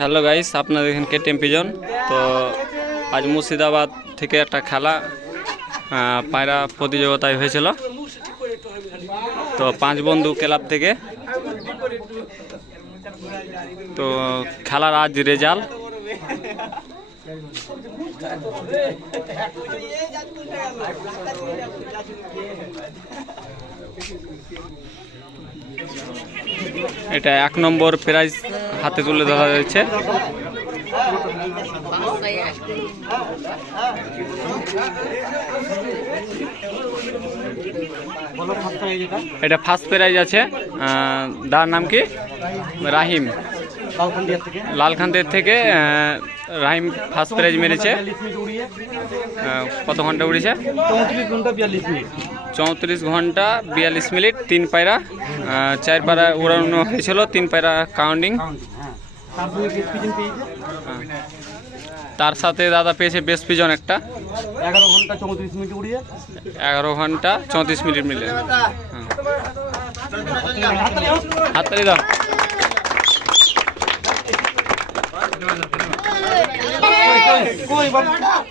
Hello guys, আপনারা দেখেন KTM pigeon. তো আজ মুর্শিদাবাদ থেকে একটা খেলা পায়রা প্রতিযোগিতায় হয়েছিল। তো 5 বন্ধু ক্লাব থেকে। তো খেলার আজ রেজাল্ট এটা 1 নম্বর প্রাইজ হাতে তুলে ধরা হয়েছে। এটা ফার্স্ট প্রাইজ আছে। তার নাম কি? রাহিম, লালখান্দের থেকে রাহিম ফার্স্ট প্রাইজ মেরেছে। কত ঘন্টা উড়েছে? 34 ঘন্টা 42 মিনিট। 3 পায়রা, 4 পায়রা উড়ানো হয়েছিল, 3 পায়রা কাউন্টিং। তার সাথে দাদা পেয়েছে বেস্ট পিজন একটা 11 ঘন্টা 34 মিনিট উড়িয়ে 11 ঘন্টা 34 মিনিট মিলে। হাততালি দাও।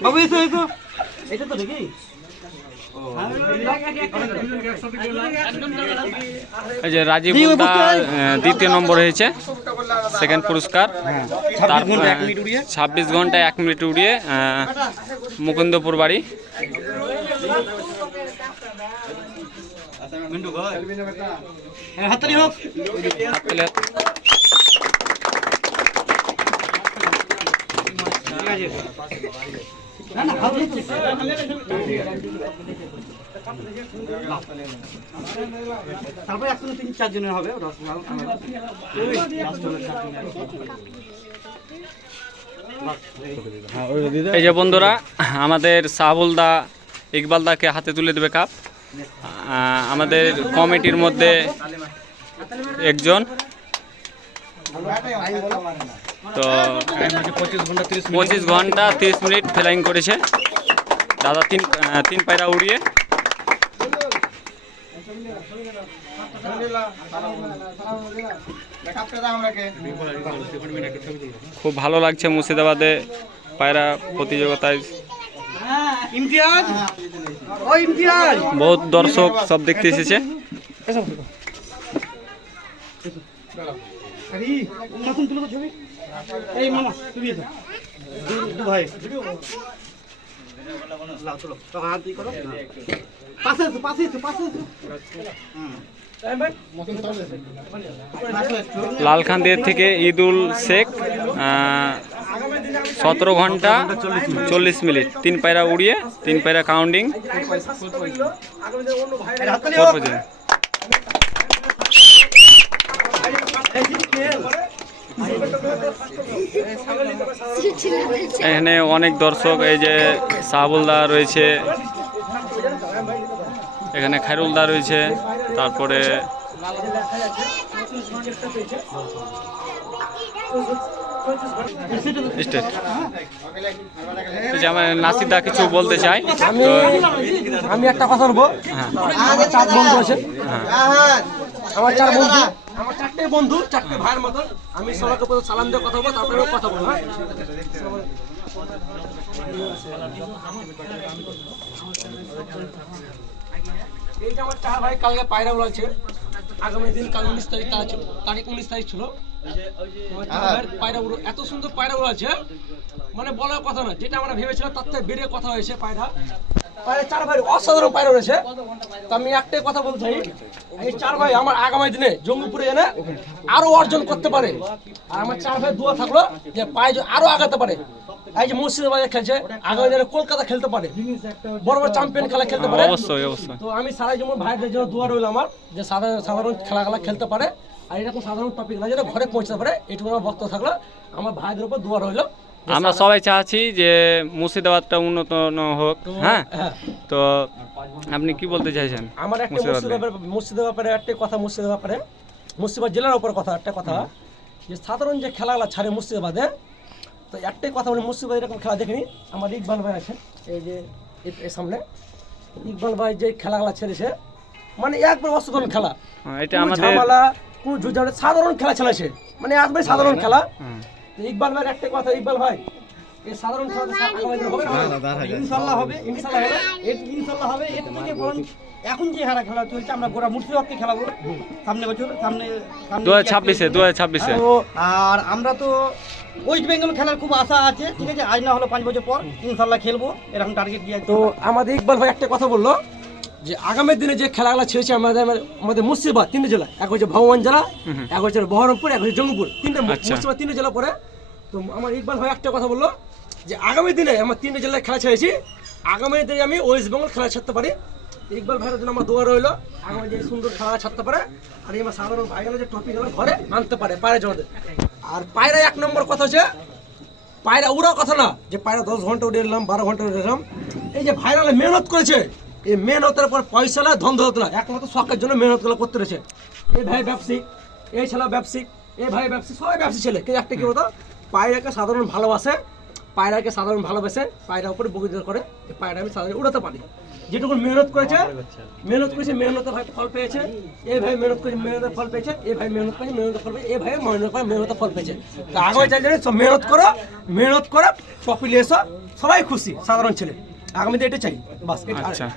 বাবু এসো এসো, এটা তো দেখি এই যে রাজীব দা দ্বিতীয় নম্বর হয়েছে, সেকেন্ড পুরস্কার। 26 ঘন্টায় 1 মিনিট উড়িয়ে মুকুন্দপুর বাড়ি। হাততালি হোক। তারপরে 1-3-4 জনের হবে। এই যে বন্ধুরা, আমাদের সাহাবুল দা, ইকবাল দাকে হাতে তুলে দেবে কাপ। আমাদের কমিটির মধ্যে একজন। তো 25 ঘন্টা 30 মিনিট ফ্লাইং করেছে দাদা, 3 পায়রা উড়িয়ে। খুব ভালো লাগছে মুর্শিদাবাদে পায়রা প্রতিযোগিতায়। বহুত দর্শক সব দেখতে এসেছে। এই মামা তুমি এসো, দু ভাই হাত দিয়ে করো, পাশে এসো, পাশে এসো, পাশে এসো। লালখান্দের থেকে ঈদুল শেখ 17 ঘন্টা 40 মিনিট 3 পায়রা উড়িয়ে, 3 পায়রা কাউন্টিং। এখানে অনেক দর্শক, এই যে সাহাবুলদা রয়েছে, এখানে খায়রুলদা রয়েছে, তারপরে আমার নাসিরদা কিছু বলতে চাই। আমি একটা কথা বলবো। আমার 4 বন্ধু আছে, আমার 4 বন্ধু, আমার 4টে বন্ধু, 4টে ভাইয়ের মতো। আমি সবাইকে প্রথমে সালাম দিয়ে কথা বলবো, তারপরে কথা বলবো। এই যে আমার 4 ভাই কালকে পায়রা উড়াচ্ছে। আগামী দিন কাল 19 তারিখ, তারিখ 19 তারিখ ছিল। পায়রা উড়ো, এত সুন্দর পায়রা উড়াচ্ছে, মানে বলার কথা না। যেটা আমরা ভেবেছিলাম তার থেকে বেড়ে কথা হয়েছে। পায়রা 4 ভাই অসাধারণ পায়রা উড়েছে। তো আমি একটাই কথা বলতে চাই, এই 4 ভাই আমার আগামী দিনে জঙ্গিপুরে এনে আরো অর্জন করতে পারে। আর আমার 4 ভাই দোয়া থাকলো যে পায়ে আরো আগাতে পারে। এই যে মুর্শিদাবাদে খেলছে, আগামী দিনে কলকাতা খেলতে পারে, বড় বড় চ্যাম্পিয়ন খেলা খেলতে পারে। অবশ্যই অবশ্যই। তো আমি সারা জীবন ভাইদের জন্য দোয়া রইল আমার, যে সাধারণ খেলা খেলতে পারে। আর এরকম সাধারণ টপিক না, যেটা ঘরে পৌঁছতে পারে। এটুকু আমার বক্তব্য থাকলো। আমার ভাইদের উপর দোয়া রইল। আমরা সবাই চাচ্ছি যে মুর্শিদাবাদটা উন্নত হোক। হ্যাঁ, তো আপনি কি বলতে চাইছেন? আমার একটা মুর্শিদাবাদ ব্যাপারে একটাই কথা, মুর্শিদাবাদ ব্যাপারে, মুর্শিদাবাদ জেলার উপর কথা, একটা কথা, যে সাধারণ যে খেলাগুলো ছাড়ে মুর্শিদাবাদে। তো একটাই কথা বলি, মুর্শিদাবাদ এরকম খেলা দেখিনি। আমার ইকবাল ভাই আছে, এই যে এর সামনে ইকবাল ভাই যে খেলাগুলো ছেড়েছে, মানে একবার অসাধারণ খেলা। এটা আমাদের ঝামেলা, কোনো সাধারণ খেলা ছেড়েছে, মানে একবার সাধারণ খেলা। তো ইকবাল ভাই একটা কথা, ইকবাল ভাই এই সাধারণ খেলা আগামী দিনে হবে না? ইনশাল্লাহ হবে, ইনশাল্লাহ হবে, ইনশাল্লাহ হবে। এর থেকে বরং এখন যে হারা খেলা চলছে আমরা গোটা মুর্শিদাবাদকে খেলাবো সামনে বছর, সামনে 2026-এ আর আমরা তো ওয়েস্ট বেঙ্গল খেলার খুব আশা আছে, ঠিক আছে? আজ না হলো 5 বছর পর ইনশাল্লাহ খেলবো, এরকম টার্গেট দিয়ে। তো আমাদের ইকবাল ভাই একটা কথা বললো যে আগামী দিনে যে খেলাগুলো ছেড়েছে আমাদের মুর্শিদাবাদ 3টে জেলা, এক হচ্ছে ভগবান জেলা, এক হচ্ছে বহরমপুর, এক হচ্ছে জঙ্গিপুর, 3টে আচ্ছা। মুর্শিদাবাদ 3টে জেলা পরে। তো আমার ইকবাল ভাই একটা কথা বললো যে আগামী দিনে আমার 3টে জেলায় খেলা ছেড়েছি, আগামী দিনে আমি ওয়েস্ট বেঙ্গল খেলা ছাড়তে পারি। ইকবাল ভাইয়ের জন্য আমার দোয়া রইলো আগামী যে সুন্দর খেলা ছাড়তে পারে, আর এই আমার সাধারণ ভাইগুলো যে টপিকগুলো ঘরে আনতে পারে পায়রা জমাতে। আর পায়রা 1 নম্বর কথা হচ্ছে পায়রা উড়াও কথা না যে পায়রা 10 ঘন্টা উড়ে এলাম, 12 ঘন্টা উড়ে এলাম। এই যে ভাইরা মেহনত করেছে, এই মেহনতের পর পয়সা না, ধন দৌলত না, একমাত্র শখের জন্য মেহনতগুলো করতে রয়েছে। এই ভাই ব্যবসায়িক, এই ছেলে ব্যবসায়িক, এই ভাই ব্যবসায়িক, সবাই ব্যবসায়ী ছেলে। কিন্তু একটা কি বলতো, পায়রাকে সাধারণ ভালোবাসে, পায়রাকে সাধারণ ভালোবাসে, পায়রা উপরে বগিদার করে, এই পায়রা আমি সাধারণ উড়াতে পারি। যেটুকু মেহনত করেছে, মেহনতের ভাই ফল পেয়েছে। এই ভাই মেহনত করেছে, মেহনতের ফল পেয়েছে। এই ভাই মেহনত করেছে, মেহনতের ফল পেয়েছে। এই ভাই মেহনতের ফল পেয়েছে। তা আগামী চাই জানি সব মেহনত করো, ট্রফি নিয়ে এসো, সবাই খুশি সাধারণ ছেলে। আগামীতে এটা চাই, বাস। আচ্ছা।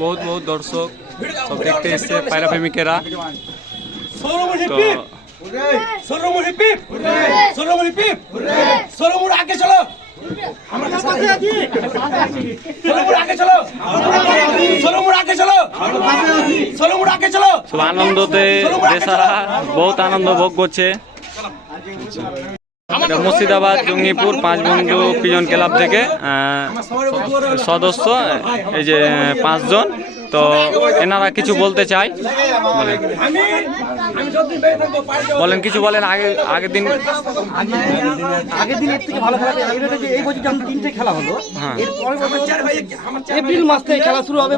বহুত বহুত দর্শক সব দেখতে এসছে পায়রা প্রেমিকেরা। তো আগে চলো, আমরা আগে চলো, আগে চলো। সব আনন্দতে দেশারা বহুত আনন্দ ভোগ করছে। এটা মুর্শিদাবাদ জঙ্গিপুর 5 বন্ধু পিজন ক্লাব থেকে সদস্য এই যে 5 জন। তো এনারা কিছু বলতে চাই, বলেন কিছু বলেন। আগের দিন এর থেকে ভালো খেলা হবে। এই বছর যেমন 3টে খেলা হলো, হ্যাঁ। এর পরের বছর এপ্রিল মাস থেকে খেলা শুরু হবে।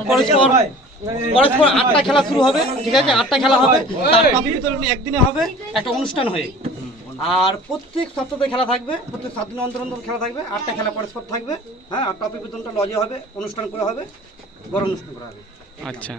পরস্পর 8টা খেলা শুরু হবে, ঠিক আছে? 8টা খেলা হবে, তার ট্রফি বিতরণ একদিনে হবে, একটা অনুষ্ঠান হয়ে। আর প্রত্যেক সপ্তাহে খেলা থাকবে, প্রত্যেক 7 দিন অন্তর খেলা থাকবে, 8টা খেলা পরস্পর থাকবে, হ্যাঁ। আর ট্রফি বিতরণটা লজে হবে, অনুষ্ঠান করা হবে, বড় অনুষ্ঠান করা হবে। আচ্ছা।